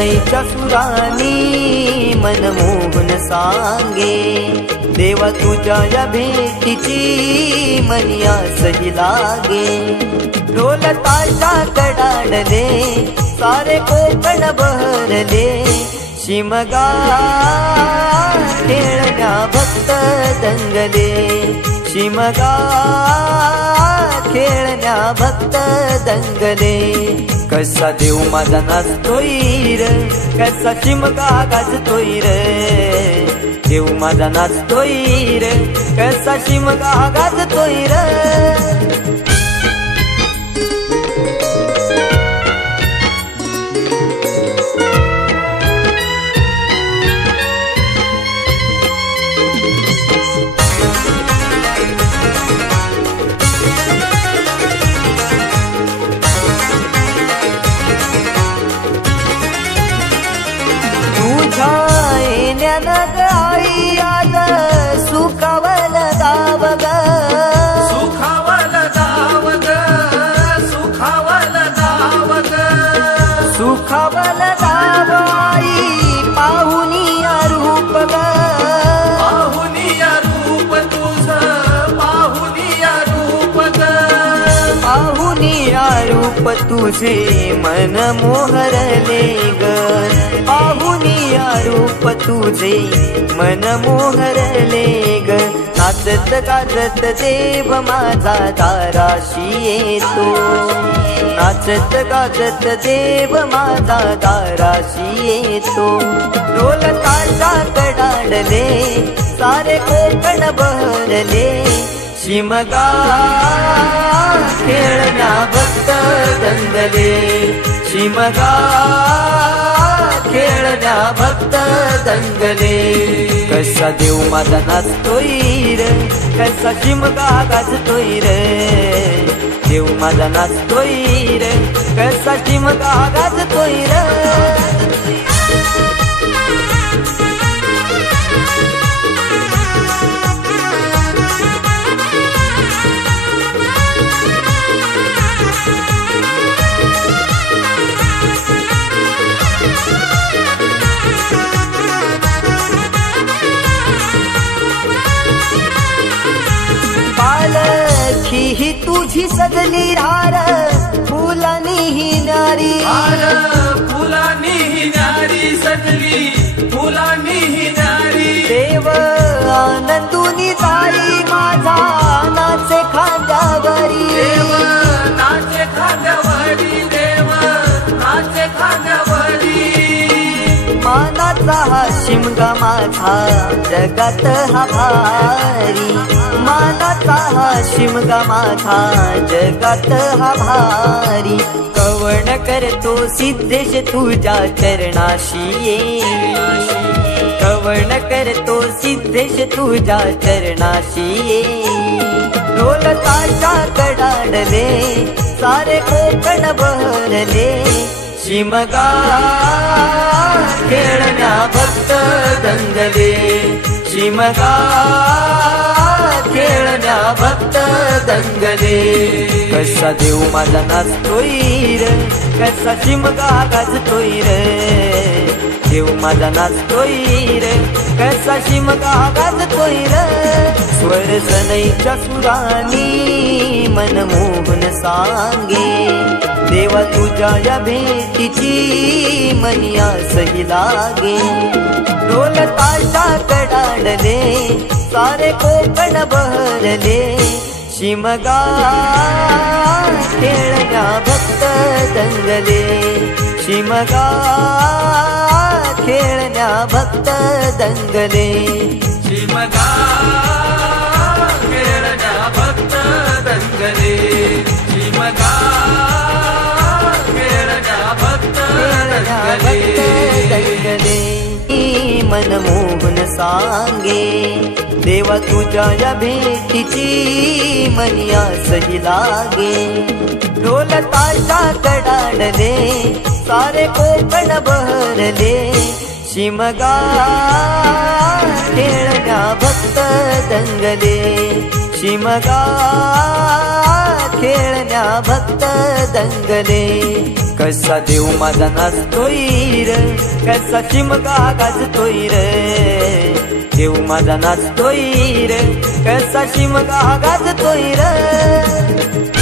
सनईच्या सुरानी मनमोहन सांगे, देवा तुझ्या या भेटीची मनी आसही लागे। ढोल ताशा कडाडले सारे कोकण बहरले, शिमगा खेळण्या भक्त दंगले, शिमगा खेळण्या भक्त दंगले। कसा देव माझा नाचतोय र, कसा शिमगा गाजतोय र, देव माझा नाचतोय र, कसा शिमगा गाजतोय र। आई आज सुखावल गाव ग, सुखावल गाव ग, सुखावल गाव ग, सुखावल गाव आई पाहुनिया रूप ग, पाहुनिया रूप तुझ, पाहुनिया रूप ग, पाहुनिया रूप तुझे मन मोहरले ग, पाहुनिया रूप तुझे मन मोहरले ग। नाचत गाजत देव माझा दाराशी येतो, नाचत गाजत देव माझा दाराशी येतो। ढोल ताशा कडाडले सारे कोकण बहरले, शिमगा खेळण्या भक्त दंगले, शिमगा खेळण्या भक्त दंगले। कसा देव माझा नाचतोय र, कसा शिमगा गाजतोय र, देव माझा नाचतोय र, कसा शिमगा गाजतोय र। पालखी ही तुझी सजली रार, फुलानी ही नारी, फुलानी ही नारी सजली, फुलानी ही नारी। देव आनंदुनी जाई माझा नाचे खांद्यावरी, देव नाचे खांद्यावरी, देव नाचे खांद्यावरी। मानाचा हा शिमगा माझा जगात हा भारी, मानाचा हा शिमगा माझा जगात हा भारी। कवण करतो सिद्धेश तुझ्या चरणाशी ये, कवण करतो सिद्धेश तुझ्या चरणाशी ये। ढोल ताशा कडाडले सारे कोकण बहरले, शिमगा खेळण्या भक्त दंगले, शिमगा खेळण्या भक्त दंगले। कसा देव माझा नाचतोय र, कसा शिमगा गाजतोय र, देव माझा नाचतोय र, कसा शिमगा गाजतोय र। स्वर सनईच्या सुरानी मनमोहन सांगे, देवा तुझ्या या भेटीची मनी आसही लागे। ढोल ताशा कडाडले सारे कोकण बहरले, शिमगा खेळण्या भक्त दंगले, शिमगा खेळण्या भक्त दंगले, शिमगा खेळण्या भक्त दंगले, शिमगा खेळण्या भक्त दंगले। मनमोहन सांगे, देवा तुझ्या या भेटीची मनी आसही लागे। ढोल ताशा कडाडले सारे कोकण बहरले, शिमगा खेळण्या भक्त दंगले, शिमगा खेळण्या भक्त दंगले, कसा देव माझा नाचतोय र, कसा शिमगा गाजतोय र, देव माझा नाचतोय र, कसा शिमगा गाजतोय र.